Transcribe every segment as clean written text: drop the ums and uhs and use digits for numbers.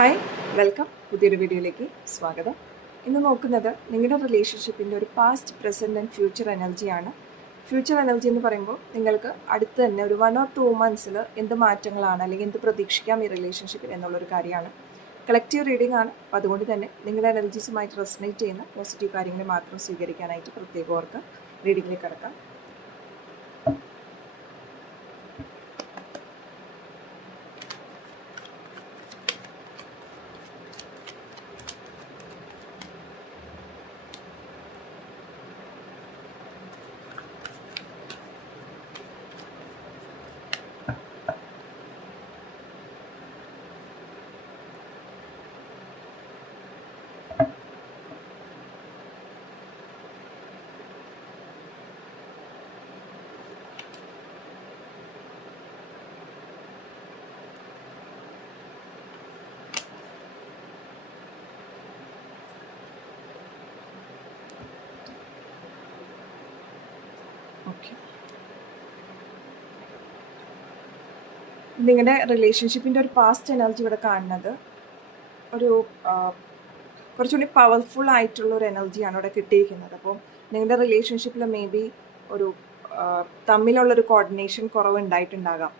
Hi, welcome. പുതിയൊരു വീഡിയോയിലേക്ക് സ്വാഗതം. ഇന്ന് നോക്കുന്നത് നിങ്ങളുടെ റിലേഷൻഷിപ്പിൻ്റെ ഒരു പാസ്റ്റ്, പ്രസൻറ്റ് ആൻഡ് ഫ്യൂച്ചർ എനർജിയാണ്. ഫ്യൂച്ചർ എനർജി എന്ന് പറയുമ്പോൾ നിങ്ങൾക്ക് അടുത്ത് തന്നെ ഒരു 1 or 2 months എന്ത് മാറ്റങ്ങളാണ് അല്ലെങ്കിൽ എന്ത് പ്രതീക്ഷിക്കാം ഈ റിലേഷൻഷിപ്പിൽ എന്നുള്ളൊരു കാര്യമാണ്. കളക്റ്റീവ് റീഡിംഗ് ആണ്. അപ്പോൾ അതുകൊണ്ട് തന്നെ നിങ്ങളുടെ എനർജീസുമായിട്ട് റെസനേറ്റ് ചെയ്യുന്ന പോസിറ്റീവ് കാര്യങ്ങൾ മാത്രം സ്വീകരിക്കാനായിട്ട് പ്രത്യേകം ഓർക്ക് റീഡിങ്ങിലേക്ക് കടക്കാം. ഓക്കെ, നിങ്ങളുടെ റിലേഷൻഷിപ്പിൻ്റെ ഒരു പാസ്റ്റ് എനർജി ഇവിടെ കാണുന്നത് ഒരു കുറച്ചുകൂടി പവർഫുൾ ആയിട്ടുള്ള ഒരു എനർജിയാണ് ഇവിടെ കിട്ടിയിരിക്കുന്നത്. അപ്പോൾ നിങ്ങളുടെ റിലേഷൻഷിപ്പിൽ മേ ബി ഒരു തമ്മിലുള്ളൊരു കോർഡിനേഷൻ കുറവ് ഉണ്ടായിട്ടുണ്ടാകാം,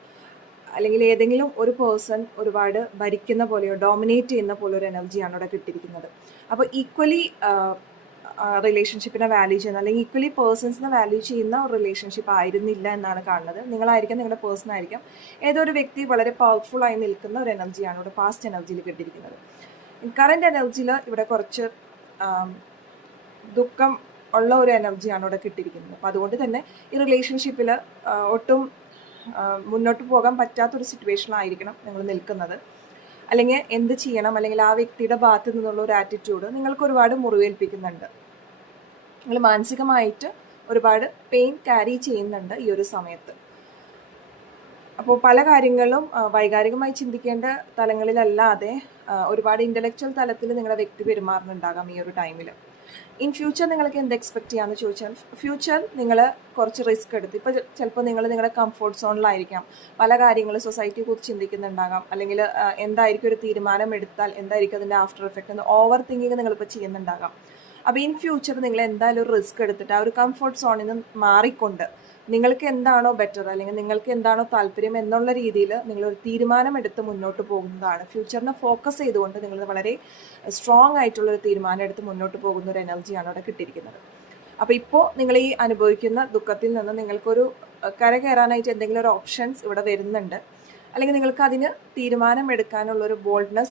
അല്ലെങ്കിൽ ഏതെങ്കിലും ഒരു പേഴ്സൺ ഒരുപാട് ഭരിക്കുന്ന പോലെയോ ഡോമിനേറ്റ് ചെയ്യുന്ന പോലെ ഒരു എനർജിയാണ് ഇവിടെ കിട്ടിയിരിക്കുന്നത്. അപ്പോൾ ഈക്വലി റിലേഷൻഷിപ്പിനെ വാല്യൂ ചെയ്യുന്ന അല്ലെങ്കിൽ ഈക്വലി പേഴ്സൺസിനെ വാല്യൂ ചെയ്യുന്ന ഒരു റിലേഷൻഷിപ്പ് ആയിരുന്നില്ല എന്നാണ് കാണുന്നത്. നിങ്ങളായിരിക്കാം, നിങ്ങളുടെ പേഴ്സൺ ആയിരിക്കാം, ഏതോ ഒരു വ്യക്തി വളരെ പവർഫുൾ ആയി നിൽക്കുന്ന ഒരു എനർജിയാണ് ഇവിടെ പാസ്റ്റ് എനർജിയിൽ കിട്ടിയിരിക്കുന്നത്. കറൻറ്റ് എനർജിയിൽ ഇവിടെ കുറച്ച് ദുഃഖം ഉള്ള ഒരു എനർജിയാണ് ഇവിടെ കിട്ടിയിരിക്കുന്നത്. അപ്പോൾ അതുകൊണ്ട് തന്നെ ഈ റിലേഷൻഷിപ്പിൽ ഒട്ടും മുന്നോട്ട് പോകാൻ പറ്റാത്തൊരു സിറ്റുവേഷനിലായിരിക്കണം നിങ്ങൾ നിൽക്കുന്നത്. അല്ലെങ്കിൽ എന്ത് ചെയ്യണം, അല്ലെങ്കിൽ ആ വ്യക്തിയുടെ ഭാഗത്ത് നിന്നുള്ള ഒരു ആറ്റിറ്റ്യൂഡ് നിങ്ങൾക്ക് ഒരുപാട് മുറിവേൽപ്പിക്കുന്നുണ്ട്. നിങ്ങൾ മാനസികമായിട്ട് ഒരുപാട് പെയിൻ ക്യാരി ചെയ്യുന്നുണ്ട് ഈ ഒരു സമയത്ത്. അപ്പോൾ പല കാര്യങ്ങളും വൈകാരികമായി ചിന്തിക്കേണ്ട തലങ്ങളിലല്ലാതെ ഒരുപാട് ഇൻ്റലക്ച്വൽ തലത്തിൽ നിങ്ങളുടെ വ്യക്തി പെരുമാറുന്നുണ്ടാകാം ഈ ഒരു ടൈമിൽ. ഇൻ ഫ്യൂച്ചർ നിങ്ങൾക്ക് എന്ത് എക്സ്പെക്റ്റ് ചെയ്യാമെന്ന് ചോദിച്ചാൽ, ഫ്യൂച്ചർ നിങ്ങൾ കുറച്ച് റിസ്ക് എടുത്ത്, ഇപ്പോൾ ചിലപ്പോൾ നിങ്ങൾ നിങ്ങളുടെ കംഫർട്ട് സോണിലായിരിക്കാം, പല കാര്യങ്ങളും സൊസൈറ്റിയെ കുറിച്ച് ചിന്തിക്കുന്നുണ്ടാകാം, അല്ലെങ്കിൽ എന്തായിരിക്കും ഒരു തീരുമാനം എടുത്താൽ എന്തായിരിക്കും അതിൻ്റെ ആഫ്റ്റർ എഫക്റ്റ് എന്ന് ഓവർ തിങ്കിങ് നിങ്ങളിപ്പോൾ ചെയ്യുന്നുണ്ടാകാം. അപ്പോൾ ഇൻ ഫ്യൂച്ചർ നിങ്ങൾ എന്തായാലും ഒരു റിസ്ക് എടുത്തിട്ട് ആ ഒരു കംഫർട്ട് സോണിൽ നിന്ന് മാറിക്കൊണ്ട് നിങ്ങൾക്ക് എന്താണോ ബെറ്റർ, അല്ലെങ്കിൽ നിങ്ങൾക്ക് എന്താണോ താല്പര്യം എന്നുള്ള രീതിയിൽ നിങ്ങളൊരു തീരുമാനം എടുത്ത് മുന്നോട്ട് പോകുന്നതാണ്. ഫ്യൂച്ചറിനെ ഫോക്കസ് ചെയ്തുകൊണ്ട് നിങ്ങൾ വളരെ സ്ട്രോങ് ആയിട്ടുള്ളൊരു തീരുമാനം എടുത്ത് മുന്നോട്ട് പോകുന്ന ഒരു എനർജിയാണ് അവിടെ കിട്ടിയിരിക്കുന്നത്. അപ്പോൾ ഇപ്പോൾ നിങ്ങൾ ഈ അനുഭവിക്കുന്ന ദുഃഖത്തിൽ നിന്ന് നിങ്ങൾക്കൊരു കരകയറാനായിട്ട് എന്തെങ്കിലും ഒരു ഓപ്ഷൻസ് ഇവിടെ വരുന്നുണ്ട്, അല്ലെങ്കിൽ നിങ്ങൾക്ക് അതിന് തീരുമാനം എടുക്കാനുള്ളൊരു ബോൾഡ്നെസ്